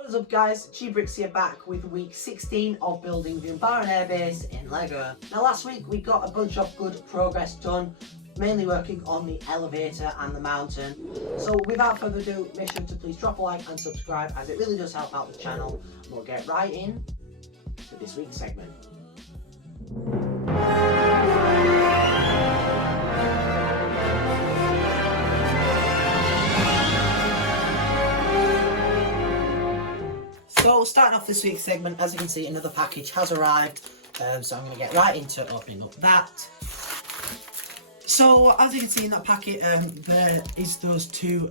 What is up guys, Brix here back with week 16 of building the Umbaran Airbase in LEGO. Now last week we got a bunch of good progress done, mainly working on the elevator and the mountain. So without further ado, make sure to please drop a like and subscribe as it really does help out the channel. And we'll get right in to this week's segment. So starting off this week's segment, as you can see, another package has arrived, so I'm going to get right into opening up that. So as you can see in that packet, there is those two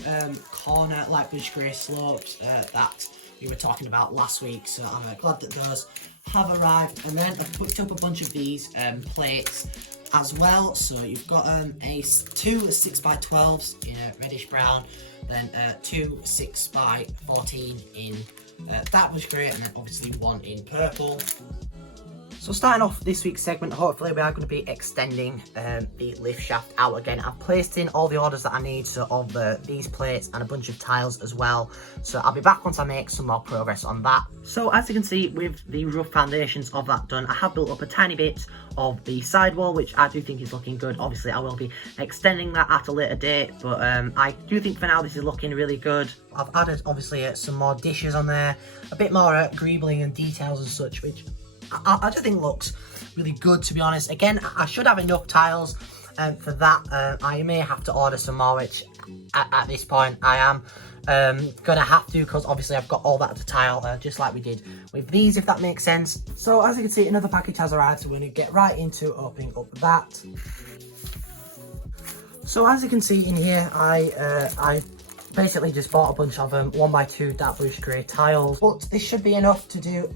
corner light bluish grey slopes that we were talking about last week, so I'm glad that those have arrived. And then I've picked up a bunch of these plates as well. So you've got two 6x12s in a reddish brown, then two 6x14 in that was great, and then obviously one in purple. So starting off this week's segment, hopefully we are going to be extending the lift shaft out again. I've placed in all the orders that I need, so of these plates and a bunch of tiles as well. So I'll be back once I make some more progress on that. So as you can see, with the rough foundations of that done, I have built up a tiny bit of the sidewall, which I do think is looking good. Obviously I will be extending that at a later date, but I do think for now this is looking really good. I've added obviously some more dishes on there, a bit more greebling and details and such, which I just think looks really good, to be honest. Again, I should have enough tiles for that. I may have to order some more, which at this point I am gonna have to, because obviously I've got all that to tile, just like we did with these, if that makes sense. So as you can see, another package has arrived, so we're gonna get right into opening up that. So as you can see in here, I basically just bought a bunch of 1x2 dark bluish grey tiles, but this should be enough to do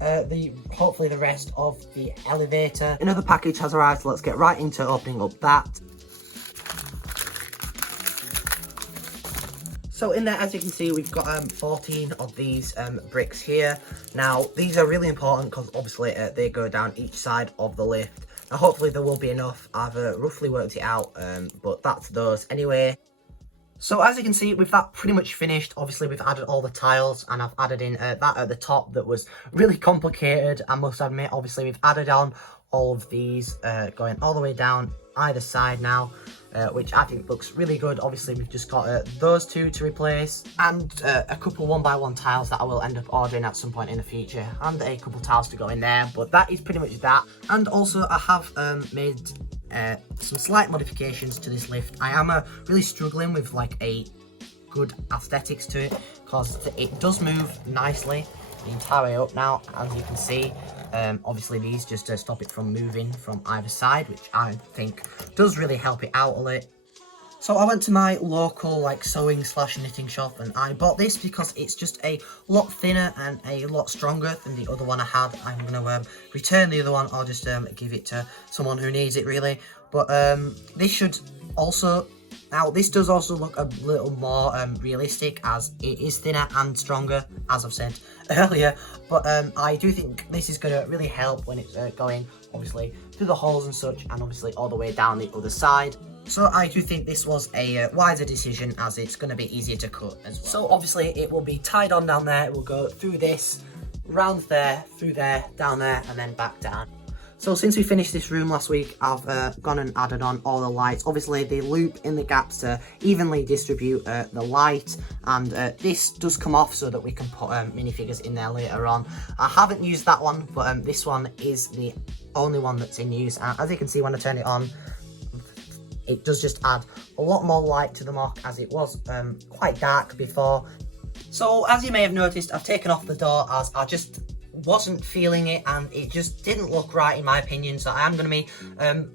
hopefully the rest of the elevator. Another package has arrived, so let's get right into opening up that. So in there, as you can see, we've got 14 of these bricks here. Now these are really important because obviously they go down each side of the lift. Now hopefully there will be enough. I've roughly worked it out, but that's those anyway. So as you can see, with that pretty much finished, obviously we've added all the tiles, and I've added in that at the top that was really complicated, I must admit. Obviously we've added on all of these going all the way down either side now, which I think looks really good. Obviously we've just got those two to replace, and a couple 1x1 tiles that I will end up ordering at some point in the future, and a couple tiles to go in there, but that is pretty much that. And also I have made some slight modifications to this lift. I am really struggling with like a good aesthetics to it, because it does move nicely the entire way up now, as you can see. Obviously these just stop it from moving from either side, which I think does really help it out a little. So I went to my local sewing / knitting shop, and I bought this because it's just a lot thinner and a lot stronger than the other one I had. I'm going to return the other one, or just give it to someone who needs it really. But this should also, now this does also look a little more realistic, as it is thinner and stronger, as I've said earlier. But I do think this is going to really help when it's going obviously through the holes and such, and obviously all the way down the other side. So I do think this was a wiser decision, as it's going to be easier to cut as well. So obviously it will be tied on down there. It will go through this, round there, through there, down there, and then back down. So since we finished this room last week, I've gone and added on all the lights. Obviously they loop in the gaps to evenly distribute the light, and this does come off so that we can put minifigures in there later on. I haven't used that one, but this one is the only one that's in use. As you can see when I turn it on, it does just add a lot more light to the mock, as it was quite dark before. So as you may have noticed, I've taken off the door, as I just wasn't feeling it, and it just didn't look right in my opinion. So I am going to be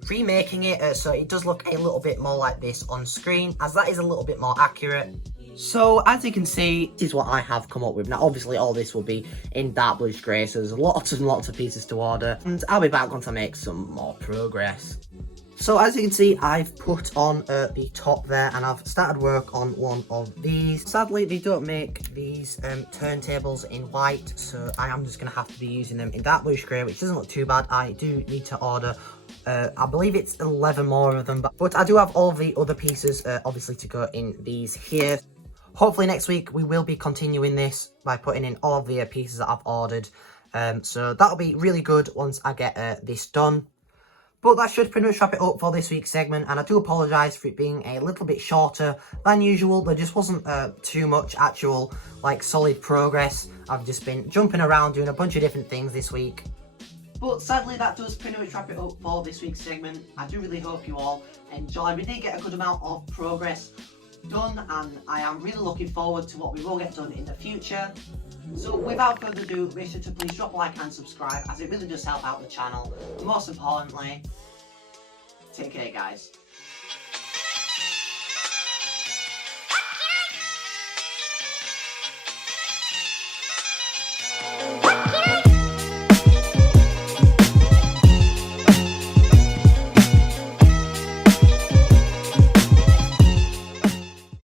remaking it so it does look a little bit more like this on screen, as that is a little bit more accurate. So as you can see, this is what I have come up with. Now obviously all this will be in dark bluish grey, so there's lots and lots of pieces to order, and I'll be back once I make some more progress. So as you can see, I've put on the top there, and I've started work on one of these. Sadly, they don't make these turntables in white, so I am just going to have to be using them in dark bluish grey, which doesn't look too bad. I do need to order, I believe it's 11 more of them, but I do have all the other pieces, obviously, to go in these here. hopefully next week we will be continuing this by putting in all of the pieces that I've ordered. So that'll be really good once I get this done. But that should pretty much wrap it up for this week's segment, and I do apologise for it being a little bit shorter than usual. There just wasn't too much actual, like, solid progress. I've just been jumping around doing a bunch of different things this week. But sadly, that does pretty much wrap it up for this week's segment. I do really hope you all enjoyed. We did get a good amount of progress done, and I am really looking forward to what we will get done in the future. So without further ado, make sure to please drop a like and subscribe, as it really does help out the channel. And most importantly, take care, guys.